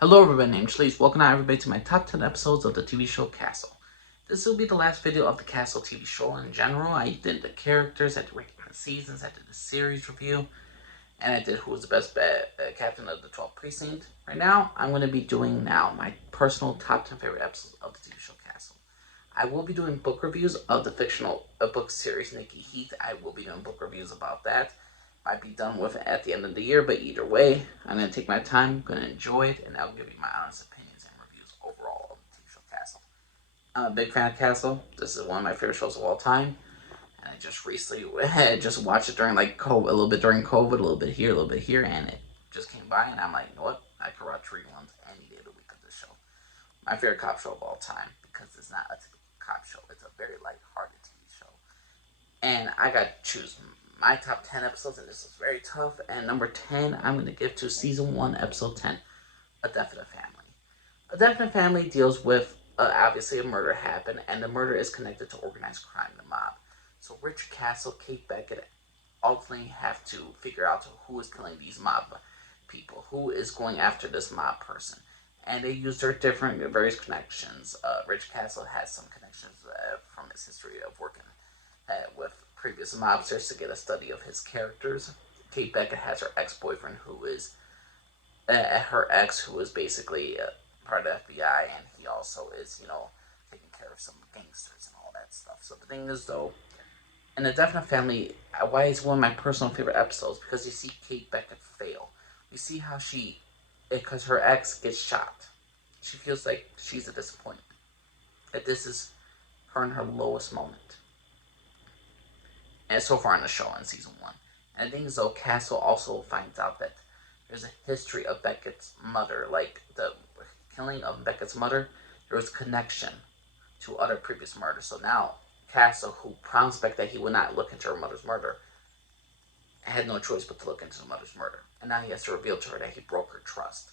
Hello everybody, named Shalees. Welcome everybody to my top 10 episodes of the TV show Castle. This will be the last video of the Castle TV show in general. I did the characters, I did ranking the seasons, I did the series review, and I did who was the best captain of the 12th precinct. Right now, I'm going to be doing my personal top 10 favorite episodes of the TV show Castle. I will be doing book reviews of the fictional book series Nikki Heath. I will be doing book reviews about that. Might be done with it at the end of the year, but either way, I'm going to take my time, going to enjoy it, and I'll give you my honest opinions and reviews overall of the TV show Castle. I'm a big fan of Castle. This is one of my favorite shows of all time, and I just recently just watched it during like COVID, a little bit during COVID, a little bit here, and it just came by, and I'm like, you know what? I could watch reruns any day of the week of this show. My favorite cop show of all time, because it's not a typical cop show. It's a very light-hearted TV show. And I got to choose my top 10 episodes, and this is very tough. And number 10, I'm going to give to Season 1, Episode 10, A Death in a Family. A Death in a Family deals with, obviously, a murder happened, and the murder is connected to organized crime, the mob. So Rich Castle, Kate Beckett ultimately have to figure out who is killing these mob people, who is going after this mob person. And they use their different various connections. Rich Castle has some connections from his history of working with previous mobsters to get a study of his characters. Kate Beckett has her ex-boyfriend who is her ex, who is basically part of the FBI, and he also is, taking care of some gangsters and all that stuff. So the thing is, though, in The Death in a Family, why it's one of my personal favorite episodes, because you see Kate Beckett fail. You see how because her ex gets shot, she feels like she's a disappointment. That this is her in her lowest moment. And so far in the show in season 1. And the thing is, though, Castle also finds out that there's a history of Beckett's mother. Like, the killing of Beckett's mother, there was a connection to other previous murders. So now, Castle, who promised Beck that he would not look into her mother's murder, had no choice but to look into the mother's murder. And now he has to reveal to her that he broke her trust.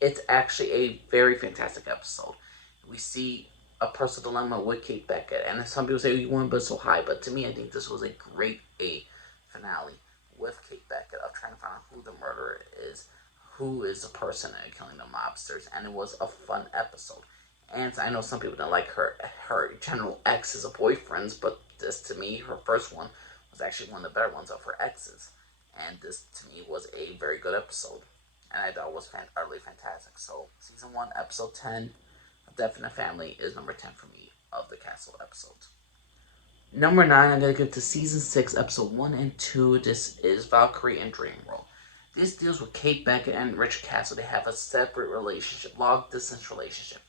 It's actually a very fantastic episode. We see a personal dilemma with Kate Beckett, and some people say you want but so high, but to me, I think this was a great finale with Kate Beckett of trying to find out who the murderer is, who is the person killing the mobsters, and it was a fun episode. And I know some people don't like her general exes of boyfriends, but this to me, her first one, was actually one of the better ones of her exes, and this to me was a very good episode, and I thought it was utterly fantastic. So season 1, episode 10. Death in a Family is number 10 for me of the Castle episodes. Number 9, I'm going to give to Season 6, Episode 1 and 2. This is Valkyrie and Dreamworld. This deals with Kate Beckett and Rich Castle. They have a separate relationship, long-distance relationship.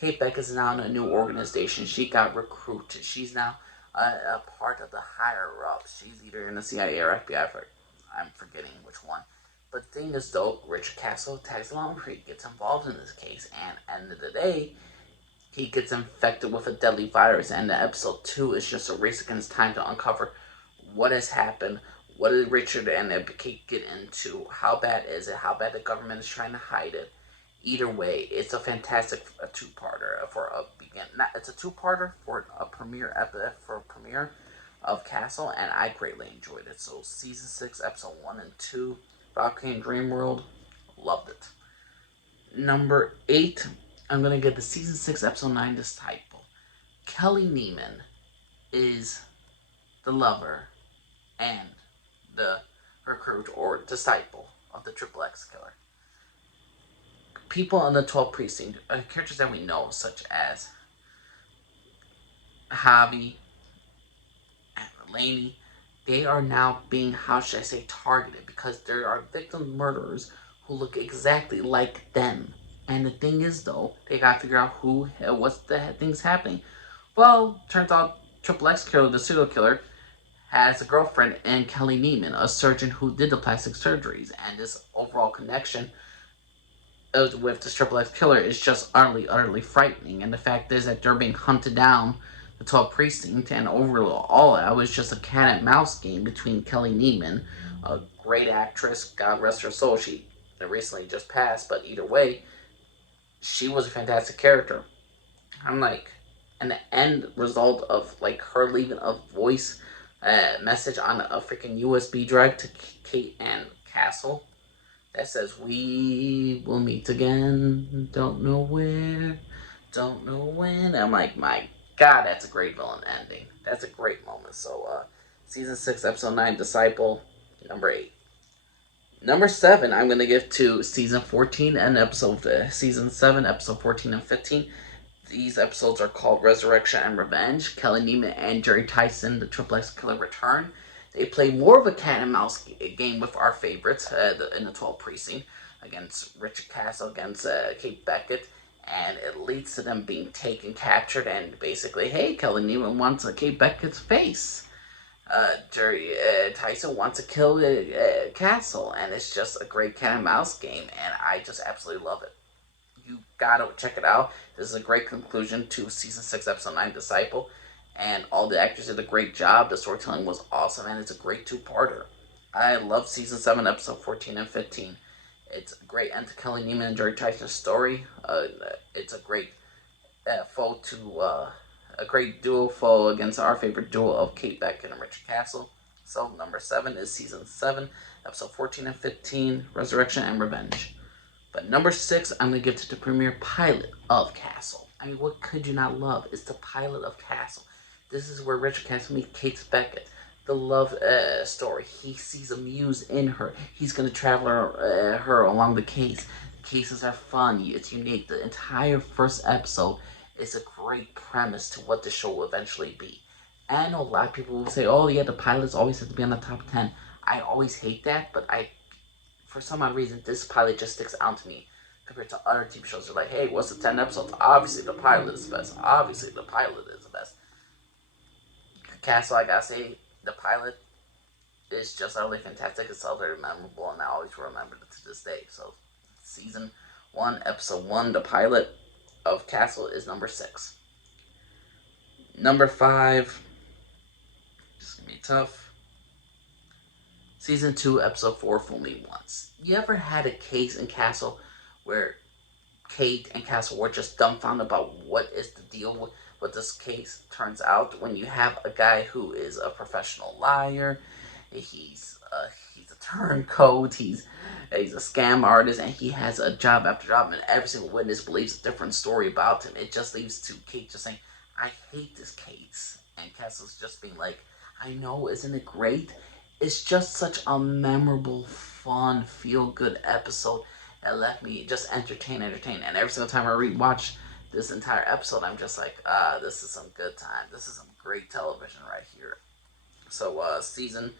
Kate Beckett is now in a new organization. She got recruited. She's now a part of the higher-ups. She's either in the CIA or FBI. I'm forgetting which one. But the thing is, though, Rich Castle tags along. He gets involved in this case, and at the end of the day, he gets infected with a deadly virus, and the episode 2 is just a race against time to uncover what has happened, what did Richard and Kate get into, how bad is it, how bad the government is trying to hide it. Either way, it's a fantastic two-parter for a begin. It's a two-parter for a premiere of Castle, and I greatly enjoyed it. So season 6, episode 1 and 2, Valkyrie and Dreamworld, loved it. Number 8, I'm going to give the season 6, episode 9, Disciple. Kelly Neiman is the lover and the recruit or disciple of the Triple X killer. People in the 12th precinct, characters that we know, such as Javi and Lainey, they are now being, how should I say, targeted, because there are victim murderers who look exactly like them. And the thing is, though, they gotta figure out what's the things happening. Well, turns out Triple X Killer, the serial killer, has a girlfriend in Kelly Neiman, a surgeon who did the plastic surgeries, and this overall connection with this Triple X Killer is just utterly frightening. And the fact is that they're being hunted down the 12th precinct, and overall, it was just a cat and mouse game between Kelly Neiman, a great actress, God rest her soul. She recently just passed, but either way, she was a fantastic character. I'm like, and the end result of like her leaving a voice message on a freaking USB drive to Kate and Castle, that says, "We will meet again, don't know where, don't know when." I'm like, my God, that's a great villain ending. That's a great moment. So, season 6, episode 9, Disciple, number 8. Number 7, I'm going to give to season 14 and season 7, episode 14 and 15. These episodes are called Resurrection and Revenge. Kelly Neiman and Jerry Tyson, the Triple X Killer, return. They play more of a cat and mouse game with our favorites in the 12th precinct against Richard Castle, against Kate Beckett, and it leads to them being taken, captured, and basically, hey, Kelly Neiman wants Kate Beckett's face. Jerry Tyson wants to kill Castle, and it's just a great cat and mouse game, and I just absolutely love it. You gotta check it out. This is a great conclusion to season 6, episode 9, Disciple, and all the actors did a great job. The storytelling was awesome, and it's a great two-parter. I love season 7, episode 14 and 15. It's a great end to Kelly Neiman and Jerry Tyson's story. It's a great a great duo foe against our favorite duo of Kate Beckett and Richard Castle. So number 7 is season 7, episode 14 and 15, Resurrection and Revenge. But number 6, I'm going to give to the premiere pilot of Castle. I mean, what could you not love? It's the pilot of Castle. This is where Richard Castle meets Kate Beckett. The love story. He sees a muse in her. He's going to travel her along the case. The cases are fun. It's unique. The entire first episode is a great premise to what the show will eventually be. And I know a lot of people will say, oh yeah, the pilots always have to be on the top 10. I always hate that, but for some odd reason, this pilot just sticks out to me compared to other TV shows. They're like, hey, what's the 10 episodes? Obviously, the pilot is the best. Obviously, the pilot is the best. Castle, I gotta say, the pilot is just utterly fantastic. It's so very memorable, and I always remember it to this day. So, season 1, episode 1, the pilot of Castle is number 6. Number 5, this is gonna be tough. Season 2, episode 4, Fool Me Once. You ever had a case in Castle where Kate and Castle were just dumbfounded about what is the deal with this case? Turns out when you have a guy who is a professional liar, he's a turncoat, he's a scam artist, and he has a job after job, and every single witness believes a different story about him. It just leaves to Kate just saying, I hate this case. And Castle's just being like, I know, isn't it great? It's just such a memorable, fun, feel-good episode that left me just entertained. And every single time I rewatch this entire episode, I'm just like, this is some good time. This is some great television right here. So, season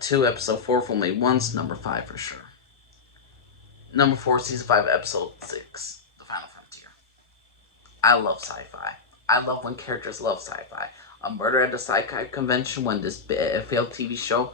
2, episode 4, Fool Me Once, number 5 for sure. Number 4, season 5, episode 6, The Final Frontier. I love sci-fi. I love when characters love sci-fi. A Murder at the Sci-Fi Convention, when this failed TV show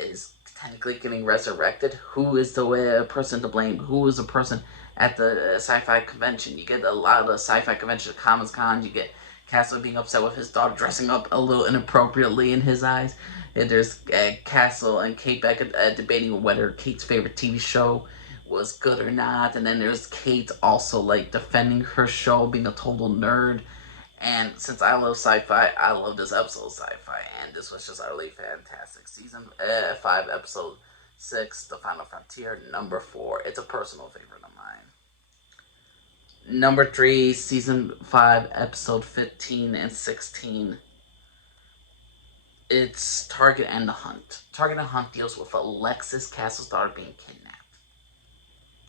is technically getting resurrected, who is the person to blame? Who is the person at the sci-fi convention? You get a lot of the sci-fi convention, Comic Con. You get Castle being upset with his daughter dressing up a little inappropriately in his eyes. And there's Castle and Kate Beckett debating whether Kate's favorite TV show was good or not. And then there's Kate also like defending her show, being a total nerd. And since I love sci-fi, I love this episode of sci-fi, and this was just utterly fantastic. Season 5, episode 6, The Final Frontier, number 4. It's a personal favorite of mine. Number 3, season 5, episode 15 and 16. It's Target and the Hunt. Target and the Hunt deals with Alexis Castle's daughter being kidnapped.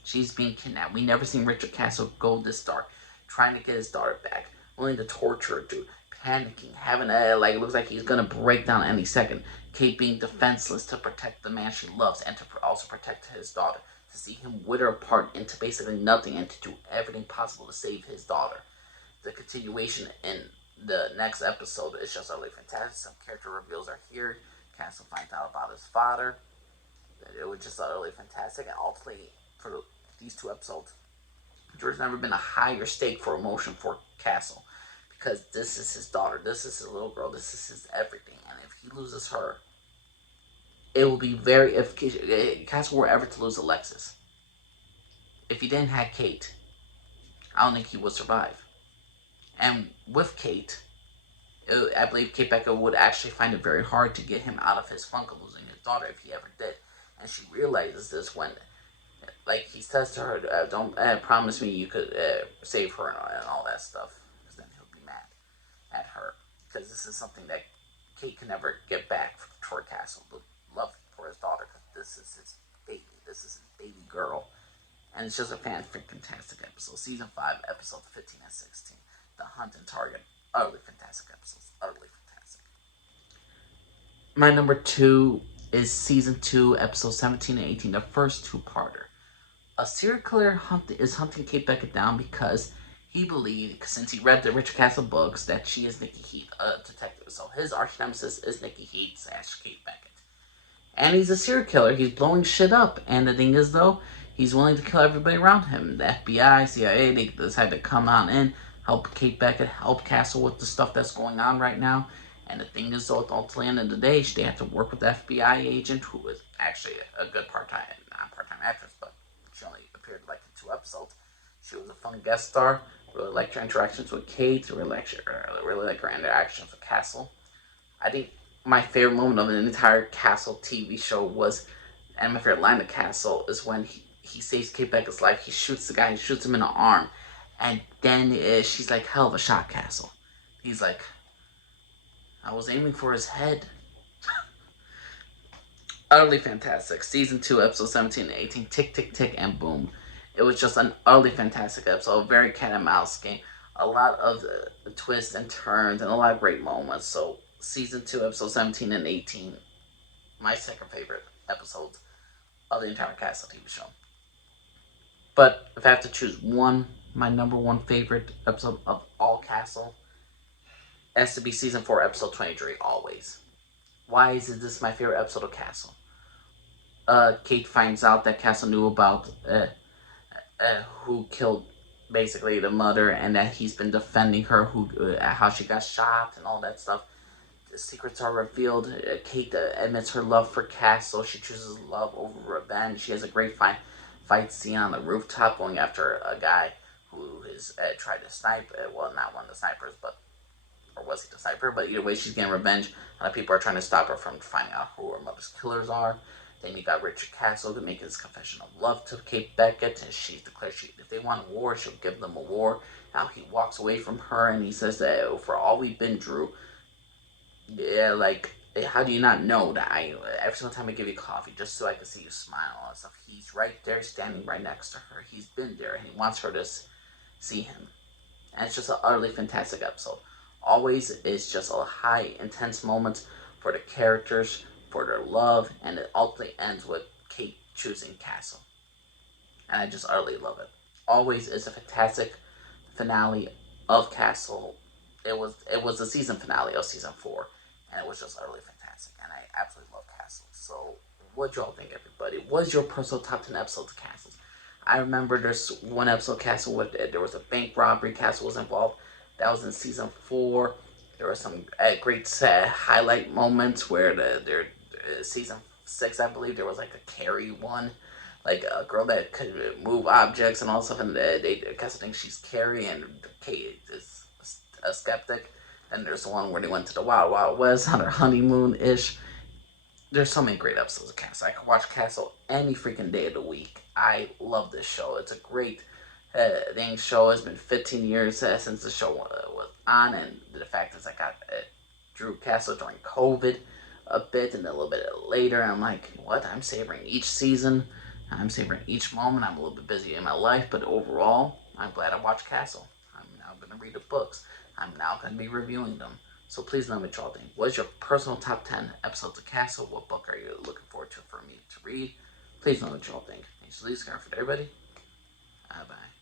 She's being kidnapped. We never seen Richard Castle go this dark, trying to get his daughter back, willing to torture her, dude, panicking, having it looks like he's gonna break down any second. Kate being defenseless to protect the man she loves and to also protect his daughter. To see him wither apart into basically nothing and to do everything possible to save his daughter. The continuation in the next episode is just utterly fantastic. Some character reveals are here. Castle finds out about his father. It was just utterly fantastic, and ultimately for these 2 episodes, there's never been a higher stake for emotion for Castle, because this is his daughter, this is his little girl, this is his everything, and if he loses her, it will be very, if Castle were ever to lose Alexis, if he didn't have Kate, I don't think he would survive. And with Kate, I believe Kate Beckett would actually find it very hard to get him out of his funk of losing his daughter if he ever did. And she realizes this when, like, he says to her, "Don't promise me you could save her and all that stuff, because then he'll be mad at her, because this is something that Kate can never get back toward Castle, the love for his daughter, because this is his baby, this is his baby girl." And it's just a fantastic episode. Season 5, episodes 15 and 16. The Hunt and Target. Utterly fantastic episodes. Utterly fantastic. My number 2 is Season 2, episode 17 and 18. The first two-parter. A serial killer is hunting Kate Beckett down because he believed, since he read the Richard Castle books, that she is Nikki Heath, a detective. So his arch nemesis is Nikki Heath / Kate Beckett. And he's a serial killer. He's blowing shit up. And the thing is, though, he's willing to kill everybody around him. The FBI, CIA, they decide to come on in, help Kate Beckett, help Castle with the stuff that's going on right now. And the thing is, though, at the end of the day, they have to work with the FBI agent, who is actually a good not part-time actress, but she only appeared like in 2 episodes. She was a fun guest star. Really liked her interactions with Kate. Really liked her interactions with Castle. I think my favorite moment of an entire Castle TV show was, and my favorite line of Castle is when he saves Kate Beckett's life. He shoots the guy, he shoots him in the arm, and then she's like, "Hell of a shot, Castle." He's like, "I was aiming for his head." Utterly fantastic. Season 2, episode 17 and 18. Tick, tick, tick, and boom. It was just an utterly fantastic episode. A very cat and mouse game. A lot of twists and turns and a lot of great moments. So, Season 2, episode 17 and 18. My second favorite episodes of the entire Castle TV show. But if I have to choose one, my number 1 favorite episode of all Castle, it has to be Season 4, episode 23, always. Why is this my favorite episode of Castle? Kate finds out that Castle knew about who killed basically the mother, and that he's been defending her, how she got shot and all that stuff. The secrets are revealed. Kate admits her love for Castle. She chooses love over revenge. She has a great fight scene on the rooftop going after a guy who has tried to snipe. Well, not one of the snipers, or was he the sniper? But either way, she's getting revenge. A lot of people are trying to stop her from finding out who her mother's killers are. Then you got Richard Castle to make his confession of love to Kate Beckett, and she declares if they want a war, she'll give them a war. Now he walks away from her, and he says that for all we've been through, yeah, like, how do you not know that every single time I give you coffee, just so I can see you smile and stuff, he's right there, standing right next to her. He's been there, and he wants her to see him. And it's just an utterly fantastic episode. Always is just a high, intense moment for the characters, for their love, and it ultimately ends with Kate choosing Castle. And I just utterly love it. Always is a fantastic finale of Castle. It was the season finale of season 4, and it was just utterly fantastic. And I absolutely love Castle. So, what y'all think, everybody? What is your personal top 10 episodes of Castles? I remember there's one episode of Castle where there was a bank robbery. Castle was involved. That was in season 4. There were some great highlight moments where season 6, I believe, there was like a Carrie one, like a girl that could move objects and all stuff, and they Castle thinks she's Carrie, and Kate is a skeptic. And there's the one where they went to the Wild Wild West on their honeymoon-ish. There's so many great episodes of Castle. I could watch Castle any freaking day of the week. I love this show. It's a great show. It's been 15 years since the show was on, and the fact is I got Drew Castle during COVID a bit, and a little bit later, I'm like, what? I'm savoring each season. I'm savoring each moment. I'm a little bit busy in my life, but overall, I'm glad I watched Castle. I'm now going to read the books. I'm now going to be reviewing them. So please let me know what y'all think. What is your personal top 10 episodes of Castle? What book are you looking forward to for me to read? Please let me know what y'all think. Thanks for listening for everybody. Bye-bye.